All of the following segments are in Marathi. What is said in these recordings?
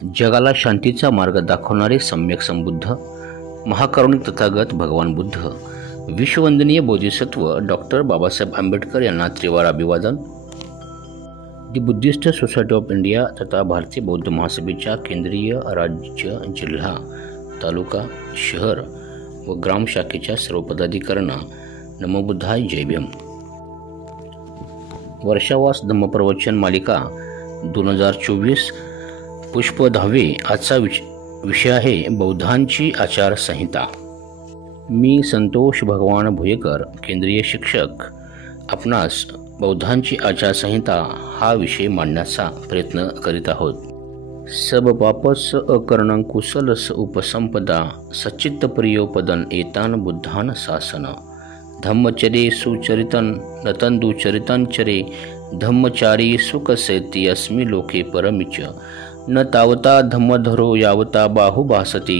जगाला शांतीचा मार्ग दाखवणारे सम्यक संबुद्ध महाकरुणिक तथागत भगवान बुद्ध, विश्ववंदनीय बोधिसत्व डॉक्टर बाबासाहेब आंबेडकर यांना त्रिवार अभिवादन। दी बुद्धिस्ट सोसायटी ऑफ इंडिया तथा भारतीय बौद्ध महासभेच्या केंद्रीय, राज्य, जिल्हा, तालुका, शहर व ग्राम शाखेच्या सर्व पदाधिकाऱ्यांना नमो बुद्धाय, जय भीम। वर्षावास धम्मप्रवचन मालिका 2024 पुष्प 10वे। आजचा विषय आहे बौद्धांची आचारसंहिता। मी संतोष भगवान भुयेकर, केंद्रीय शिक्षक, आपणास बौद्धांची आचारसंहिता हा विषय मांडण्याचा प्रयत्न करीत आहोत। सब पापस अकर्णं कुशलस उपसंपदा सच्चित्त प्रियोपदन एतान बुद्धान शासन। धम्मचरे सुचरितन नतंदुचरितंचरे धम्मचारी सुखसेति अस्मि लोके परमिच। न तावता धम्मधरो यावता बाहुभासते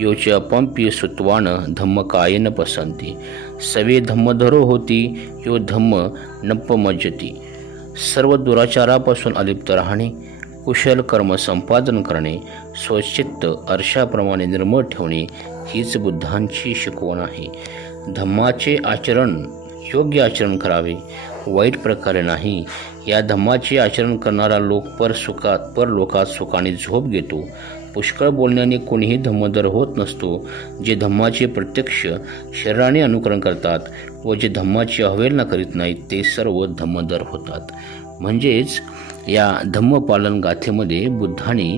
योच पंपी सुत्वान धम्मकायेन पसंती। सवे धम्मधरो होती यो धम्म नपमज्जती। सर्व दुराचारापासून अलिप्त राहणे, कुशल कर्म संपादन करणे, स्वचित्त अर्षाप्रमाणे निर्मळ ठेवणे हीच बुद्धांची शिकवण आहे। धम्माचे आचरण योग्य आचरण करावे, वाईट प्रकारे नाही। या धम्माचे आचरण करणारा लोक परलोकात सुखाने झोप घेतो। पुष्कळ बोलण्याने कोणीही धम्मधर होत नसतो। जे धम्माचे प्रत्यक्ष शरीराने अनुकरण करतात व जे धम्माची अवहेलना करीत नाहीत ते सर्व धम्मधर होतात। म्हणजेच या धम्मपालन गाथेमध्ये बुद्धाने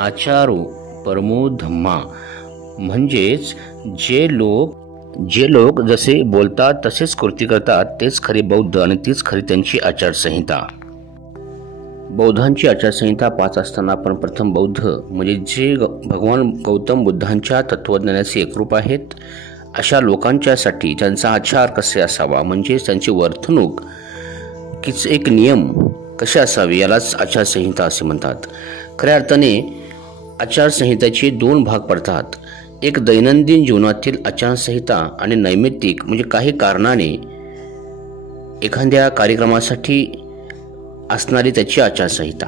आचारो परमो धम्मा, म्हणजेच जे लोक जसे बोलतात तसेच कृती करतात तेच खरे बौद्ध आणि तीच खरी त्यांची आचारसंहिता। बौद्धांची आचारसंहिता पाच असताना आपण प्रथम बौद्ध म्हणजे जे भगवान गौतम बुद्धांच्या तत्वज्ञानाचे एकरूप आहेत अशा लोकांच्यासाठी त्यांचा आचार कसे असावा, म्हणजे त्यांची वर्तणूक किच एक नियम कसे असावे यालाच आचारसंहिता असे म्हणतात। खऱ्या अर्थाने आचारसंहितेचे दोन भाग पडतात। एक दैनंदिन जीवनातील आचारसंहिता आणि नैमित्तिक म्हणजे काही कारणाने एखाद्या कार्यक्रमासाठी असणारी त्याची आचारसंहिता।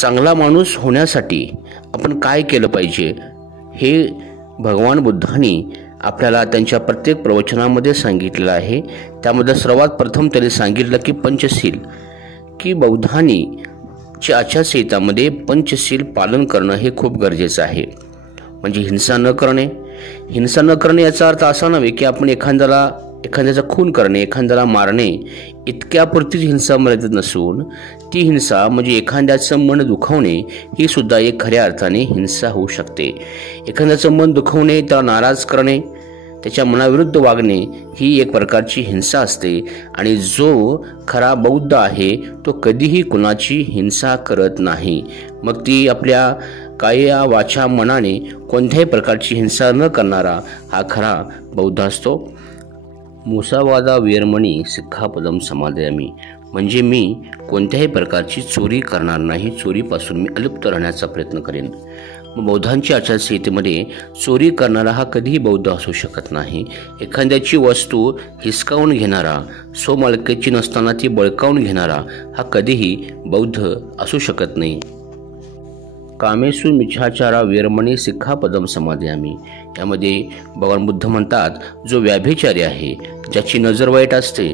चांगला माणूस होण्यासाठी आपण काय केलं पाहिजे हे भगवान बुद्धांनी आपल्याला त्यांच्या प्रत्येक प्रवचनामध्ये सांगितलेलं आहे। त्यामध्ये सर्वात प्रथम त्यांनी सांगितलं की पंचशील, की बौद्धांनी च्या आचारसंहितामध्ये पंचशील पालन करणं हे खूप गरजेचं आहे। म्हणजे हिंसा न करणे याचा अर्थ असा नव्हे की आपण एखाद्याचा खून करणे, एखाद्याला मारणे इतक्यापुरतीच हिंसा मर्यादित नसून ती हिंसा म्हणजे एखाद्याचं मन दुखवणे ही सुद्धा एक खऱ्या अर्थाने हिंसा होऊ शकते। एखाद्याचं मन दुखवणे, त्याला नाराज करणे, त्याच्या मनाविरुद्ध वागणे ही एक प्रकारची हिंसा असते। आणि जो खरा बौद्ध आहे तो कधीही कुणाची हिंसा करत नाही। मग ती आपल्या काया वाचा मनाने कोणत्याही प्रकारची हिंसा न करणारा हा खरा बौद्ध असतो। मुसावादा वीरमणी सिक्खापदम समादयामी, म्हणजे मी कोणत्याही प्रकारची चोरी करणार नाही, चोरीपासून मी अलिप्त राहण्याचा प्रयत्न करेन। बौद्धांची आचारसंहितेमध्ये चोरी करणारा हा कधीही बौद्ध असू शकत नाही। एखाद्याची वस्तू हिसकावून घेणारा, स्वमालकीची नसताना ती बळकावून घेणारा हा कधीही बौद्ध असू शकत नाही। कामेसु मिच्छाचारा वीरमणी सिक्खापदम समादयामी, यामध्ये भगवान बुद्ध म्हणतात जो व्याभिचारी आहे, ज्याची नजर वाईट असते,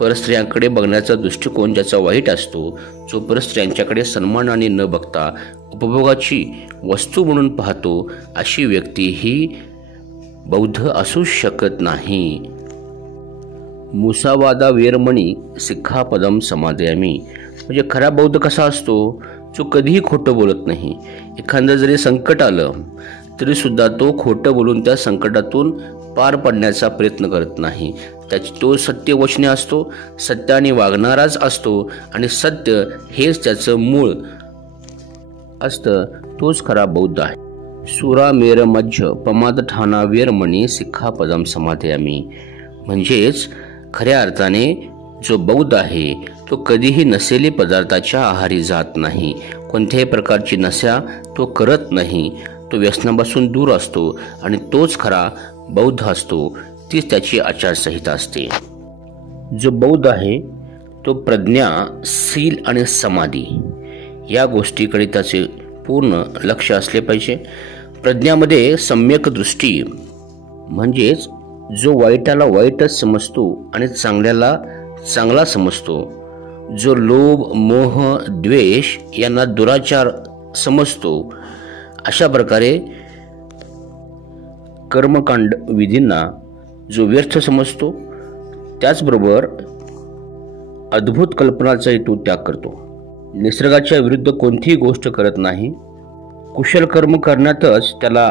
परस्त्रियांकडे बघण्याचा दृष्टिकोन ज्याचा वाईट असतो, जो परस्त्रियांच्याकडे सन्मानाने न बघता उपभोगाची वस्तू म्हणून पाहतो, अशी व्यक्ती ही बौद्ध असू शकत नाही। मुसावादा वीरमणी सिक्खापदम समादयामी, म्हणजे खरा बौद्ध कसा असतो, जो कधीही खोटं बोलत नाही। एखादं जरी संकट आलं तरी सुद्धा तो खोटं बोलून त्या संकटातून पार पडण्याचा प्रयत्न करत नाही। तो सत्यवचने असतो, सत्याने वागणाराच असतो आणि सत्य हेच त्याचं मूळ असतं, तोच खरा बौद्ध आहे। सुरा मेर मज्ज पमाद ठाणा वीरमणी सिक्खापदम समादयामी, म्हणजेच खऱ्या अर्थाने जो बौद्ध आहे तो कधीही नशेली पदार्थाच्या आहारी जात नाही, कोणत्याही प्रकारची नशा तो करत नाही, तो व्यसनापासून दूर असतो आणि तोच खरा बौद्ध असतो, तीच त्याची आचारसंहिता असते। जो बौद्ध आहे तो प्रज्ञा, शील आणि समाधी या गोष्टीकडे त्याचे पूर्ण लक्ष असले पाहिजे. प्रज्ञामध्ये सम्यक दृष्टी म्हणजेच जो वाईटाला वाईटच समजतो आणि चांगल्याला चांगला समजतो, जो लोभ मोह द्वेष यांना दुराचार समजतो, अशा प्रकारे कर्मकांड विधींना जो व्यर्थ समजतो, त्याचबरोबर अद्भुत कल्पनाचाही तो त्याग करतो. निसर्गाच्या विरुद्ध कोणतीही गोष्ट करत नाही. कुशल कर्म करण्यातच त्याला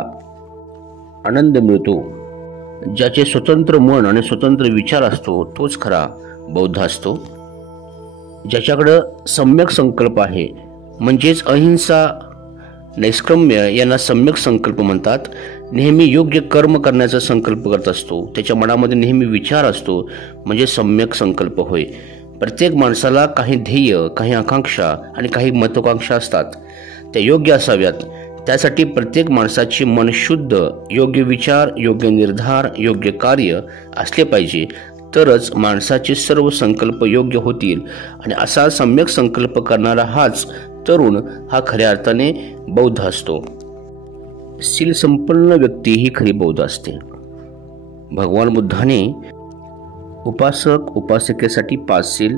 आनंद मिळतो. ज्याचे स्वतंत्र मन आणि स्वतंत्र विचार असतो तोच खरा बौद्ध असतो. ज्याच्याकडं सम्यक संकल्प आहे म्हणजेच अहिंसा नैष्क्रम्य यांना सम्यक संकल्प म्हणतात. नेहमी योग्य कर्म करण्याचा संकल्प करत असतो. त्याच्या मनामध्ये नेहमी विचार असतो म्हणजे सम्यक संकल्प होय. प्रत्येक माणसाला काही ध्येय, काही आकांक्षा आणि काही महत्वाकांक्षा असतात. त्या योग्य असाव्यात. त्यासाठी प्रत्येक माणसाचे मन शुद्ध, योग्य विचार, योग्य निर्धार, योग्य कार्य असले पाहिजे. तरच माणसाचे सर्व संकल्प योग्य होतील. आणि असा सम्यक संकल्प करणारा हाच तरुण हा खऱ्या अर्थाने बौद्ध असतो. शील संपन्न व्यक्ती ही खरी बौद्ध असते. भगवान बुद्धाने उपासक उपासकेसाठी 5 शील,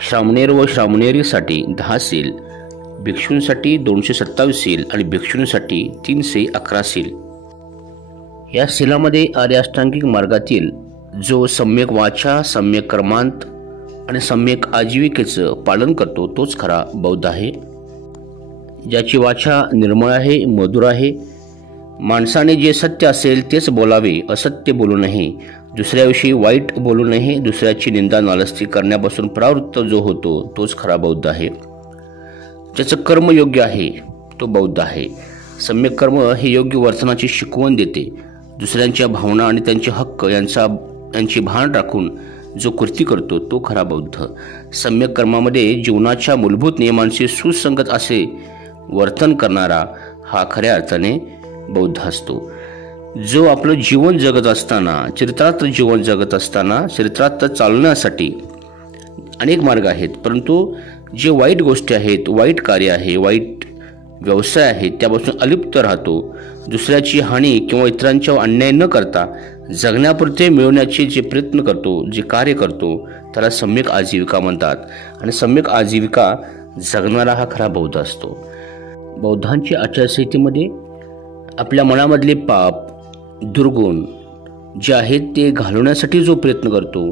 श्रामणेर व श्रामणेरीसाठी 10 शील, भिक्षूंसाठी 227 शील आणि भिक्षूंसाठी 311 शील. या शीलामध्ये आर्य अष्टांगिक मार्गातील जो सम्यक वाचा, सम्यक कर्मांत आणि सम्यक आजीविकेचं पालन करतो तोच खरा बौद्ध आहे. ज्याची वाचा निर्मळ आहे, मधुर आहे. माणसाने जे सत्य असेल तेच बोलावे, असत्य बोलू नये. दुसऱ्याविषयी वाईट बोलू नये. दुसऱ्याची निंदा नालस्ती करण्यापासून प्रवृत्त जो होतो तोच खरा बौद्ध आहे. ज्याचं कर्म योग्य आहे तो बौद्ध आहे. सम्यक कर्म हे योग्य वर्तनाची शिकवण देते. दुसऱ्यांच्या भावना आणि त्यांचे हक्क यांची भान राखून जो कृती करतो तो खरा बौद्ध. सम्यक कर्मामध्ये जीवनाच्या मूलभूत नियमांशी सुसंगत असे वर्तन करणारा हा खऱ्या अर्थाने बौद्ध असतो. जो आपलं जीवन जगत असताना, चरित्रार्थ जीवन जगत असताना, चरित्रार्थ चालण्यासाठी अनेक मार्ग आहेत, परंतु जे वाईट गोष्टी आहेत, वाईट कार्य आहे, वाईट व्यवसाय आहे त्यापासून अलिप्त राहतो. दुसऱ्याची हानी किंवा इतरांच्या अन्याय न करता जगण्यापुरते मिळवण्याचे जे प्रयत्न करतो, जे कार्य करतो त्याला सम्यक आजीविका म्हणतात. आणि सम्यक आजीविका जगणारा हा खरा बौद्ध असतो. बौद्धांची आचारसंहितेमध्ये आपल्या मनामधले पाप, दुर्गुण जे आहेत ते घालवण्यासाठी जो प्रयत्न करतो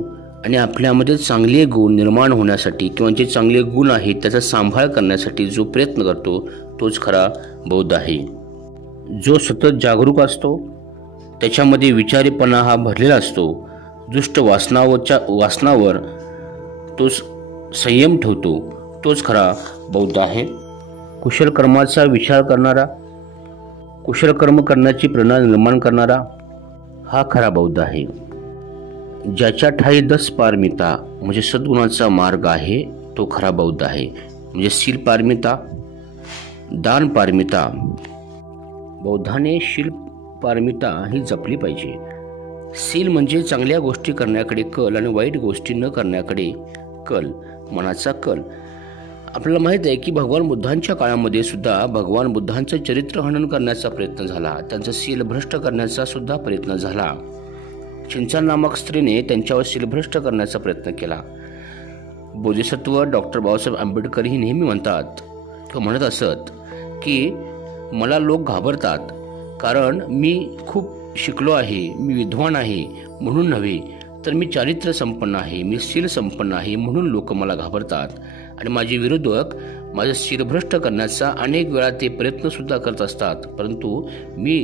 आणि आपल्यामध्ये चांगले गुण निर्माण होण्यासाठी किंवा जे चांगले गुण आहेत त्याचा सांभाळ करण्यासाठी जो प्रयत्न करतो तोच खरा बौद्ध आहे. जो सतत जागरूक असतो, त्याच्यामध्ये विचारीपणा हा भरलेला असतो, दुष्ट वासनावर तो संयम ठेवतो तोच खरा बौद्ध आहे. कुशल कर्माचा विचार करणारा, कुशल कर्म करण्याची प्रेरणा निर्माण करणारा हा खरा बौद्ध आहे. ज्याच्या ठाई 10 पारमिता म्हणजे सद्गुणाचा मार्ग आहे तो खरा बौद्ध आहे. म्हणजे शील पारमिता, दान पारमिता. बौद्धाने शील पारमिता ही जपली पाहिजे. शील म्हणजे चांगल्या गोष्टी करण्याकडे कल आणि वाईट गोष्टी न करण्याकडे कल, मनाचा कल. आपल्याला माहीत आहे की भगवान बुद्धांच्या काळामध्ये सुद्धा भगवान बुद्धांचं चरित्र हनन करण्याचा प्रयत्न झाला. त्यांचं शील भ्रष्ट करण्याचा सुद्धा प्रयत्न झाला. चिंचा नामक स्त्रीने त्यांच्यावर शीलभ्रष्ट करण्याचा प्रयत्न केला. बोधिसत्व डॉक्टर बाबासाहेब आंबेडकर ही नेहमी म्हणत असत की मला लोक घाबरतात कारण मी खूप शिकलो आहे, मी विद्वान आहे म्हणून नव्हे, तर मी चारित्र्य संपन्न आहे, मी शील संपन्न आहे म्हणून लोक मला घाबरतात. आणि माझे विरोधक माझं शीलभ्रष्ट करण्याचा अनेक वेळा ते प्रयत्न सुद्धा करत असतात, परंतु मी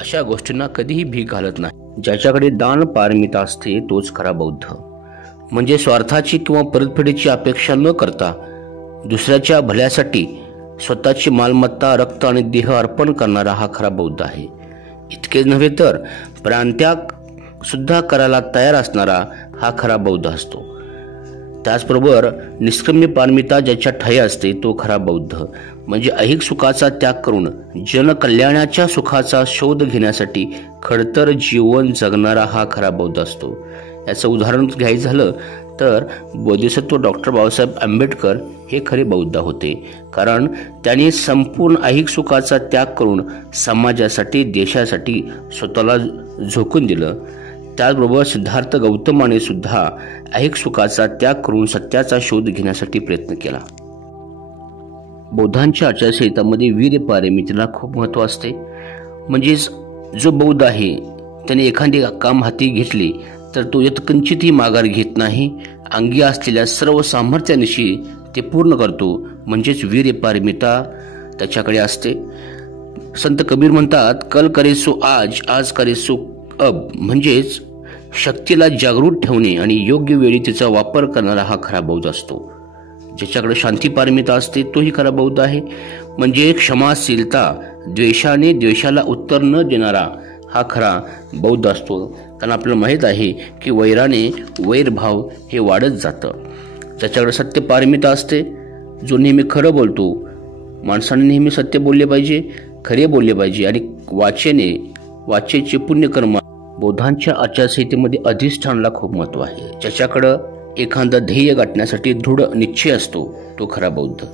अशा गोष्टींना कधीही भीक घालत नाही. ज्याच्याकडे दान पारमिता असते तोच खरा बौद्ध. म्हणजे स्वार्थाची किंवा परतफेडीची अपेक्षा न करता दुसऱ्याच्या भल्यासाठी स्वतःची मालमत्ता, रक्त आणि देह अर्पण करणारा हा खरा बौद्ध आहे. इतकेच नव्हे तर प्राणत्याग सुद्धा करायला तयार असणारा हा खरा बौद्ध असतो. त्याचबरोबर निष्क्रम्य पारमिता ज्याच्या ठाई असते तो खरा बौद्ध. म्हणजे ऐहिक सुखाचा त्याग करून जनकल्याणाच्या सुखाचा शोध घेण्यासाठी खडतर जीवन जगणारा हा खरा बौद्ध असतो. याचं उदाहरण घ्यायचं झालं तर बोधिसत्व डॉक्टर बाबासाहेब आंबेडकर हे खरे बौद्ध होते, कारण त्यांनी संपूर्ण ऐहिक सुखाचा त्याग करून समाजासाठी, देशासाठी स्वतःला झोकून दिलं. त्याचबरोबर सिद्धार्थ गौतमाने सुद्धा ऐहिक सुखाचा त्याग करून सत्याचा शोध घेण्यासाठी प्रयत्न केला. बौद्धांच्या आचारसंहितामध्ये वीर्यपारमितेला खूप महत्त्व असते. म्हणजेच जो बौद्ध आहे त्याने एखादे काम हाती घेतले तर तो यत्किंचितही माघार घेत नाही. अंगी असलेल्या सर्व सामर्थ्यानिशी ते पूर्ण करतो. म्हणजेच वीर्यपारमिता त्याच्याकडे असते. संत कबीर म्हणतात, कल करे सो आज, आज करे सो अब. म्हणजेच शक्तीला जागृत ठेवणे आणि योग्य वेळी तिचा वापर करणारा हा खरा बौद्ध असतो. ज्याच्याकडे शांतीपारमिता असते तोही खरा बौद्ध आहे. म्हणजे क्षमाशीलता, द्वेषाने द्वेषाला उत्तर न देणारा हा खरा बौद्ध असतो. कारण आपल्याला माहीत आहे की वैराने वैरभाव हे वाढत जातं. ज्याच्याकडे सत्यपारमिता असते, जो नेहमी खरं बोलतो. माणसाने नेहमी सत्य बोलले पाहिजे, खरे बोलले पाहिजे आणि वाचेचे पुण्यकर्म. बौद्धांच्या आचारसंहितेमध्ये अधिष्ठानाला खूप महत्त्व आहे. ज्याच्याकडं एखादं ध्येय गाठण्यासाठी दृढ निश्चय असतो तो खरा बौद्ध.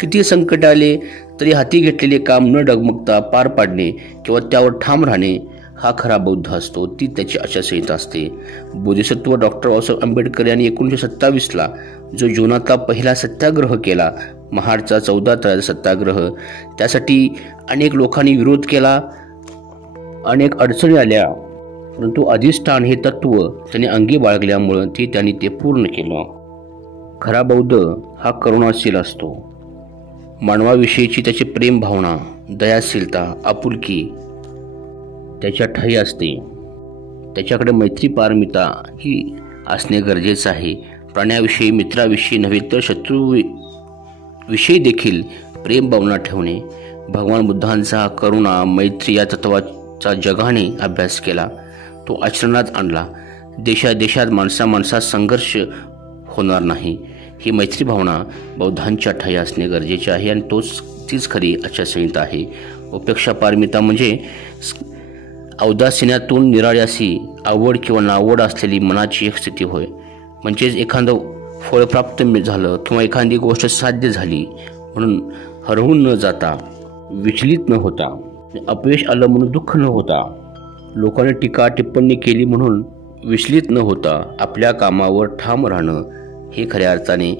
किती संकट आले तरी हाती घेतलेले काम न डगमगता पार पाडणे किंवा त्यावर ठाम राहणे हा खरा बौद्ध असतो. ती त्याची आचारसंहिता असते. बोधिसत्व डॉक्टर बाबासाहेब आंबेडकर यांनी 1927ला जो जीवनातला पहिला सत्याग्रह केला, महाडचा 14 तळ्याचा सत्याग्रह, त्यासाठी अनेक लोकांनी विरोध केला, अनेक अडचणी आल्या, परंतु अधिष्ठान हे तत्व त्यांनी अंगी बाळगल्यामुळं त्यांनी ते पूर्ण केलं. खरा बौद्ध हा करुणाशील असतो. मानवाविषयीची त्याची प्रेम भावना, दयाशीलता, आपुलकी त्याच्या ठायी असते. त्याच्याकडे मैत्रीपारमिता ही असणे गरजेचं आहे. प्राण्याविषयी, मित्राविषयी नव्हे तर शत्रूविषयी देखील प्रेम भावना ठेवणे. भगवान बुद्धांचा करुणा, मैत्री या तत्वाचा जगाने अभ्यास केला, तो आचरणात आणला. देशादेशात माणसात संघर्ष होणार नाही, ही मैत्री भावना बौद्धांच्या ठायी असणे गरजेचे आहे आणि तीच खरी आचारसंहिता आहे. उपेक्षापारमिता म्हणजे औदासिन्यातून निराळ्यासी आवड किंवा नावड असलेली मनाची एक स्थिती होय. म्हणजेच एखादं फळ प्राप्त झालं किंवा एखादी गोष्ट साध्य झाली म्हणून हरवून न जाता, विचलित न होता, अपयश आलं म्हणून दुःख न होता, लोकांनी टीका टिप्पणी केली म्हणून विचलित न होता, आपल्या कामावर ठाम राहणं हे खऱ्या अर्थाने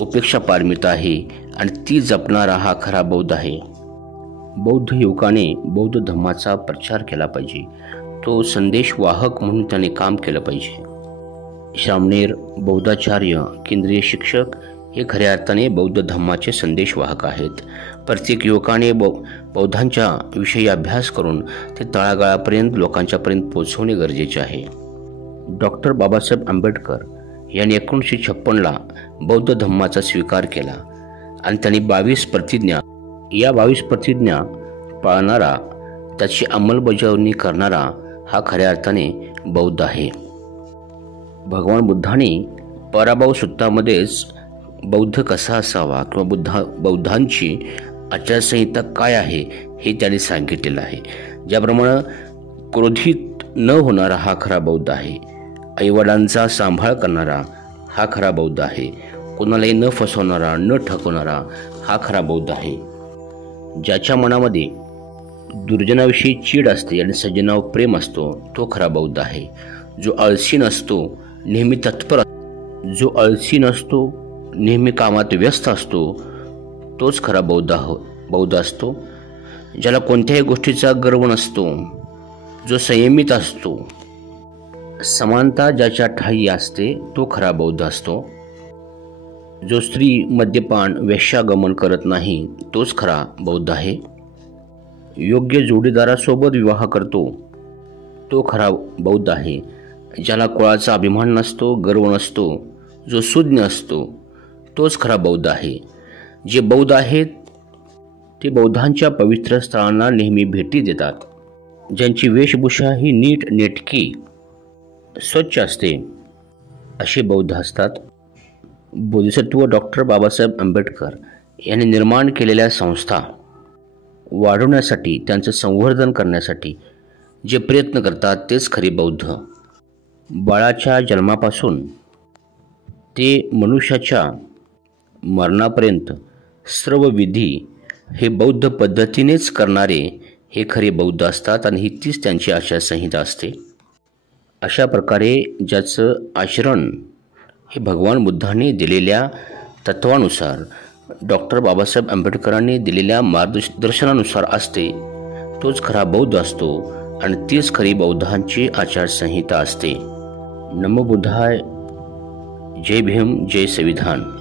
उपेक्षापारमिता आहे आणि ती जपणारा हा खरा बौद्ध आहे. बौद्ध युवकाने बौद्ध धम्माचा प्रचार केला पाहिजे. तो संदेशवाहक म्हणून त्याने काम केलं पाहिजे. श्रामणेर बौद्धाचार्य, केंद्रीय शिक्षक हे खऱ्या अर्थाने बौद्ध धम्माचे संदेशवाहक आहेत. प्रत्येक युवकाने बौद्धांच्या विषयी अभ्यास करून ते तळागाळापर्यंत लोकांच्यापर्यंत पोहोचवणे गरजेचे आहे. डॉक्टर बाबासाहेब आंबेडकर यांनी 1956ला बौद्ध धम्माचा स्वीकार केला आणि त्यांनी 22 प्रतिज्ञा पाळणारा, त्याची अंमलबजावणी करणारा हा खऱ्या अर्थाने बौद्ध आहे. भगवान बुद्धांनी पराभव सुत्तामध्येच बौद्ध कसा असावा किंवा बौद्धांची आचारसंहिता काय आहे हे त्यांनी सांगितलेलं आहे. ज्याप्रमाणे क्रोधित न होणारा हा खरा बौद्ध आहे. आईवडिलांचा सांभाळ करणारा हा खरा बौद्ध आहे. कोणालाही न फसवणारा, न ठकवणारा हा खरा बौद्ध आहे. ज्याच्या मनामध्ये दुर्जनाविषयी चीड असते आणि सज्जनावर प्रेम असतो तो खरा बौद्ध आहे. जो आळसी नसतो, नेहमी तत्पर, जो आळसी नसतो, नेहमी कामात व्यस्त असतो, तोच खरा बौद्ध असतो. ज्याला कोणत्याही गोष्टीचा गर्व नसतो, जो संयमित असतो, समानता ज्याच्या ठायी असते तो खरा बौद्ध असतो. जो स्त्री, मद्यपान, वेश्यागमन करत नाही तोच खरा बौद्ध आहे. योग्य जोडीदारासोबत विवाह करतो तो खरा बौद्ध आहे. ज्याला कुळाचा अभिमान नसतो, गर्व नसतो, जो सुज्ञ असतो तोच खरा बौद्ध आहे. जे बौद्ध आहेत ते बौद्धांच्या पवित्र स्थळांना नेहमी भेटी देतात. ज्यांची वेशभूषा ही नेटकी स्वच्छ असते असे बौद्ध असतात. बोधिसत्व डॉक्टर बाबासाहेब आंबेडकर यांनी निर्माण केलेल्या संस्था वाढवण्यासाठी, त्यांचं संवर्धन करण्यासाठी जे प्रयत्न करतात तेच खरे बौद्ध. बाळाच्या जन्मापासून ते मनुष्याच्या मरणापर्यंत सर्व विधी हे बौद्ध पद्धतीनेच करणारे हे खरे बौद्ध असतात आणि तीच त्यांची आचारसंहिता असते. अशा प्रकारे ज्याचं आचरण हे भगवान बुद्धांनी दिलेल्या तत्वानुसार, डॉक्टर बाबासाहेब आंबेडकरांनी दिलेल्या मार्गदर्शनानुसार असते, तोच खरा बौद्ध असतो आणि तीच खरी बौद्धांची आचारसंहिता असते. नमो बुद्धाय. जय भीम, जय संविधान.